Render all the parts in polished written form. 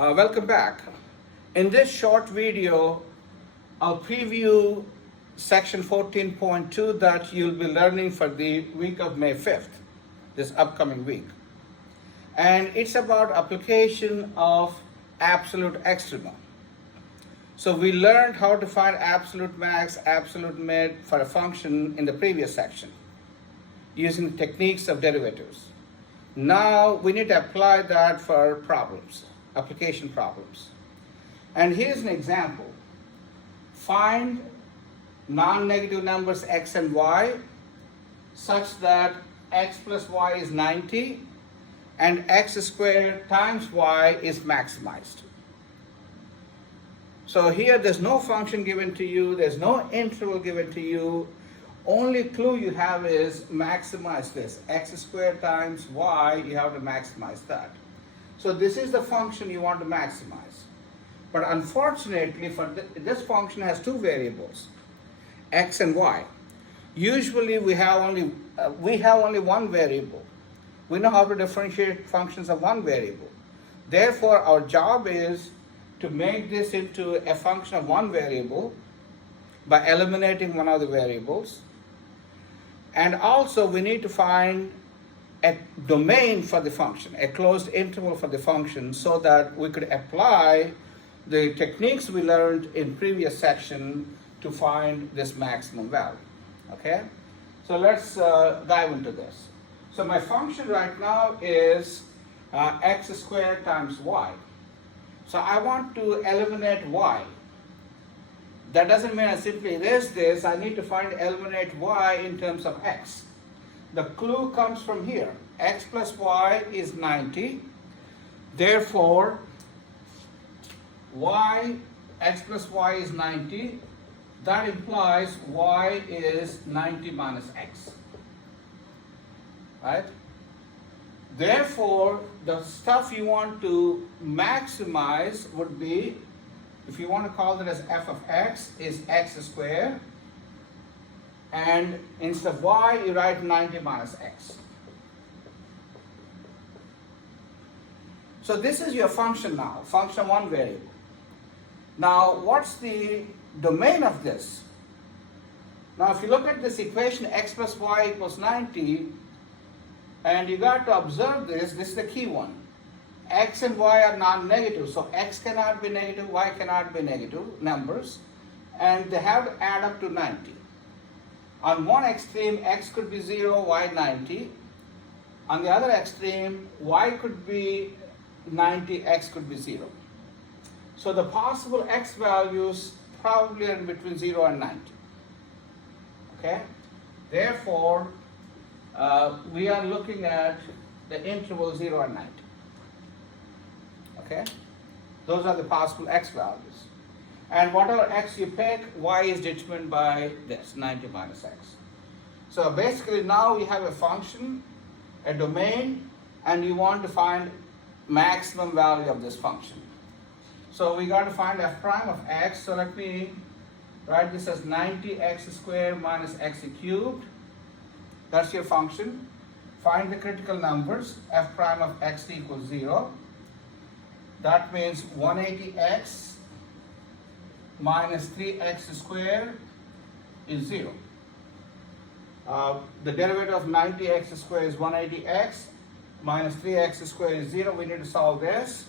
Welcome back. In this short video, I'll preview section 14.2 that you'll be learning for the week of May 5th, this upcoming week. And it's about application of absolute extrema. So we learned how to find absolute max, absolute mid for a function in the previous section using techniques of derivatives. Now we need to apply that for problems, application problems. And here's an example. Find non-negative numbers x and y such that x plus y is 90 and x squared times y is maximized. So here there's no function given to you, there's no interval given to you. Only clue you have is maximize this. X squared times y, you have to maximize that. So this is the function you want to maximize. But unfortunately, this function has two variables, x and y. Usually we have only one variable. We know how to differentiate functions of one variable. Therefore, our job is to make this into a function of one variable by eliminating one of the variables. And also we need to find a domain for the function, a closed interval for the function, so that we could apply the techniques we learned in previous section to find this maximum value. Okay? So let's dive into this. So my function right now is x squared times y. So I want to eliminate y. That doesn't mean I simply erase this. I need to eliminate y in terms of x. The clue comes from here. X plus y is 90. Therefore, x plus y is 90. That implies y is 90 minus x. Right? Therefore, the stuff you want to maximize would be, if you want to call it as f of x, is x squared. And instead of y, you write 90 minus x. So this is your function now, function one variable. Now, what's the domain of this? Now, if you look at this equation, x plus y equals 90, and you got to observe this is the key one. X and y are non-negative, so x cannot be negative, y cannot be negative numbers, and they have to add up to 90. On one extreme, x could be 0, y 90. On the other extreme, y could be 90, x could be 0. So the possible x values probably are in between 0 and 90. Okay? Therefore, we are looking at the interval 0 and 90. Okay? Those are the possible x values. And whatever x you pick, y is determined by this, 90 minus x. So basically now we have a function, a domain, and you want to find maximum value of this function. So we got to find f prime of x. So let me write this as 90x squared minus x cubed. That's your function. Find the critical numbers. F prime of x equals 0. That means 180x minus 3x squared is 0. The derivative of 90x squared is 180x minus 3x squared is 0. We need to solve this.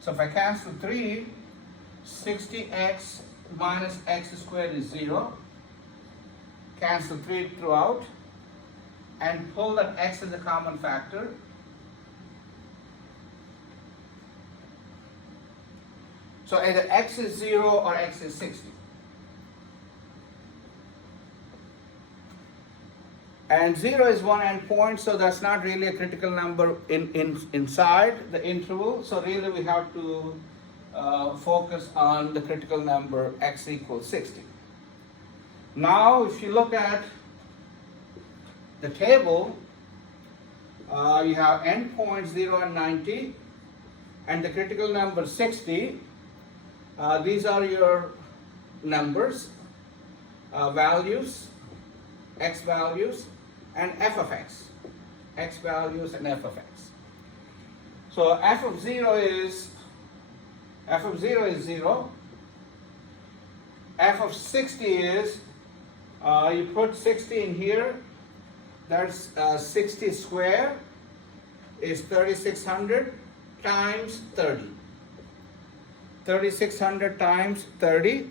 So if I cancel 3, 60x minus x squared is 0. Cancel 3 throughout and pull that x as a common factor. So either x is 0 or x is 60. And 0 is one endpoint, so that's not really a critical number inside the interval. So really we have to focus on the critical number x equals 60. Now if you look at the table, you have endpoints 0 and 90 and the critical number 60. These are your numbers, values, x values, and f of x. X values and f of x. So f of 0 is f of 0 is 0. F of 60 is, you put 60 in here, that's 60 square is 3600 times 30. 3600 times 30,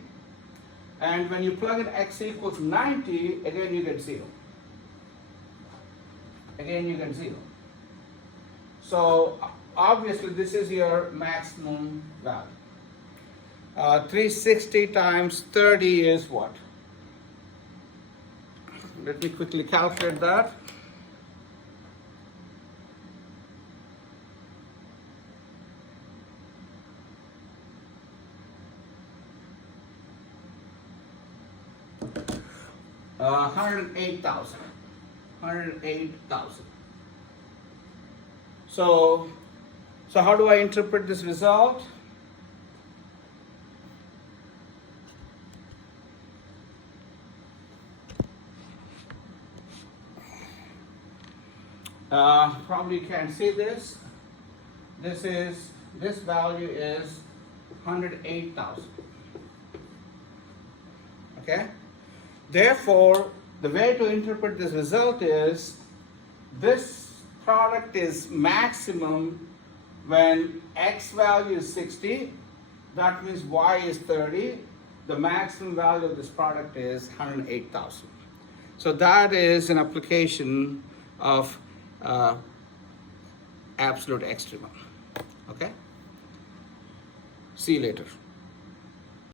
and when you plug in x equals 90, again you get 0. Again you get 0. So obviously this is your maximum value. 360 times 30 is what? Let me quickly calculate that. $108,000. 108,000. So how do I interpret this result? Probably you can't see this. This value is 108,000. Okay? Therefore, the way to interpret this result is this product is maximum when x value is 60, that means y is 30, the maximum value of this product is 108,000. So that is an application of absolute extrema. Okay? See you later.